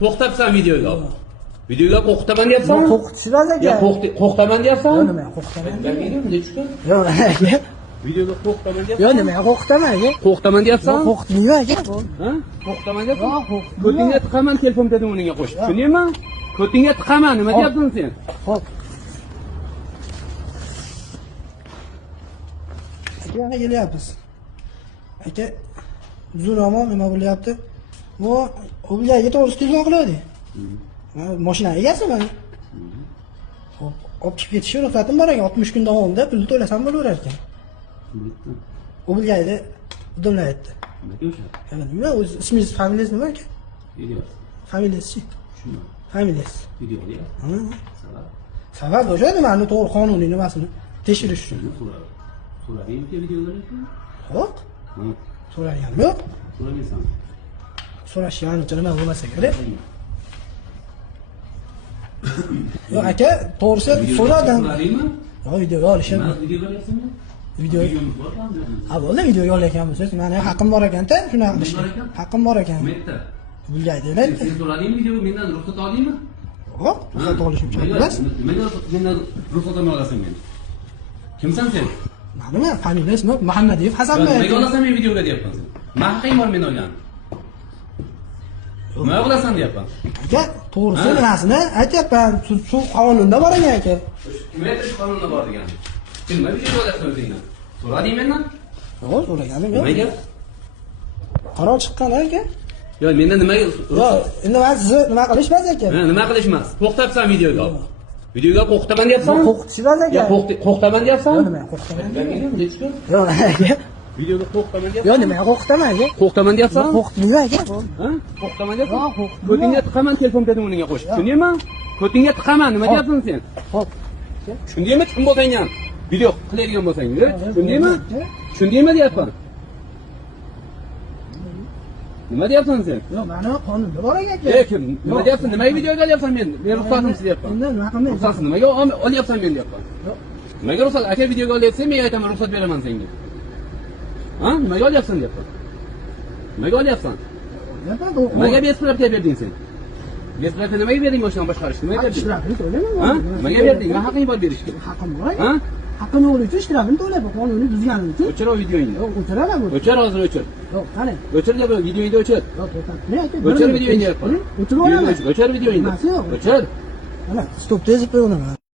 To'xtabsan videoga. Videoga qo'rqitaman deyapsanmi? Qo'rqitishmas aka. Ya qo'rqitaman deyapsanmi? Yo'q, nima qo'rqitaman? Ben videoga chiqdim. Yo'q aka. Videoga qo'rqitaman deyapsan. Yo'q, nima qo'rqitaman aka? Qo'rqitaman deyapsanmi? Qo'rqitmayman aka. Ha? Qo'rqitaman deyapsan? Yo'q, qo'rqitmayman. Ko'tingga tiqaman telefon telefoningga qo'shib. Tushundingmi? Ko'tingga tiqaman, nima deyapsan sen? Xo'p. Aka, yana kelyapmiz. Aka, uzunroq nima bo'lyapti? Bu o'blaga to'g'ri telefon qiladi. Mashina egasiman. Xo'p, olib chiqib ketish ruxsatim bor ekan, 60 kun davomida pulni to'lasam bo'laverar ekan. O'blaga udimlayapti. Nima o'sha? Nima o'z ismingiz, familiyangiz nima aka? Video. Familiyangiz-chi? Shuni. Familiyangiz. Videoga. Sabab. Sabab o'sha nimani to'g'ri qonuniy nimasini tekshirish uchun. So'radingmi videoga? Yo'q. So'ragan yo'q. So'ramaysan. So'rashgan nima bo'lmasa kerak. Yo'q aka, to'g'risi so'radim. Yo'q, videoga olishim. Videoga olasizmi? Video. Ha, bo'ldi, videoga olayotganmiz. Meni haqqim bor ekan-da, shunaqa qilishga. Haqqim bor ekan. Metta. Bilgaydilar. Sen so'radingmi videoga mendan ruxsat oldingmi? Yo'q, ruxsat olishim kerak emas. Nimaga mendan ruxsat olmay olasan men? Kimsan sen? Nima? Familiyangiz nima? Muhammadiyev Hasanbek. Nimaga olasan men videoga deyapman sen? Nima haqqing bor men olgan? Nima olasan deyapman? Aka, to'g'risi nimasini aytyapman. Shu qonunda bor ekan aka. Kim aytdi qonunda bor degan? Sen nima videoga olyapsan o'zingdan? So'rading mendan? Yo'q, so'raganim yo'q. Nimaga? Qaror chiqqan aka. Yo'q, mendan nimaga? Yo'q, endi men sizni nima qilishmas aka. Nima qilishmas? Qo'rqitabsan videoga. Videoga qo'rqitaman deyapsanmi? Qo'rqitishmas aka. Ya qo'rqitaman deyapsanmi? Yo'q, nima qo'rqitaman? Yo'q, aka. videoga qo'rqitaman deyapsan. Yo'q, nima qo'rqitaman aka? Qo'rqitaman deyapsanmi? Qo'rqitmayman aka. Ha? Qo'rqitaman deyapsan? Ko'tingga tiqaman telefon telefoningga qo'shib. Tushundingmi? Ko'tingga tiqaman, nima deyapsan sen? Xo'p. Tushundingmi? Kim bo'lsang ham video qiladigan bo'lsang, tushundingmi? Tushundingmi deyapman? Nima deyapsan sen? Yo'q, mana qonunda bor ekan. Lekin nima deyapsan? Nimaga videoga olyapsan men? Men ruxsatimsiz deyapman. Endi nima qilmayman? Ruxsatsiz nimaga olyapsan men deyapman? Yo'q. Nimaga ruxsat? Aka videoga olyapsan, men aytaman ruxsat beraman senga. Ha? Nimaga olyapsan deyapman? Nimaga olyapsan? Nimaga bespravka berding sen? Bespravka nimaga berding mashinani boshqarishga? Nimaga berding? Ishtirokini to'layman. Ha? Nimaga berding? Nima haqqing bor berishga? Haqqim bor Ha? ekan. Haqqim yo'q uchun ishtirokini to'layman. Qonunni buzganim uchun. O'chir o videoingni. Yo'q, o'chiraman bu. O'chir hozir o'chir. Yo'q, qani. O'chir deb videoingni o'chir. Yo'q, to'xtatmay aka. O'chir videoingni deyapman. O'chirib olaman. O'chir videoingni. Nimasi yo'q? O'chir. Mana stop tezib qo'yaman.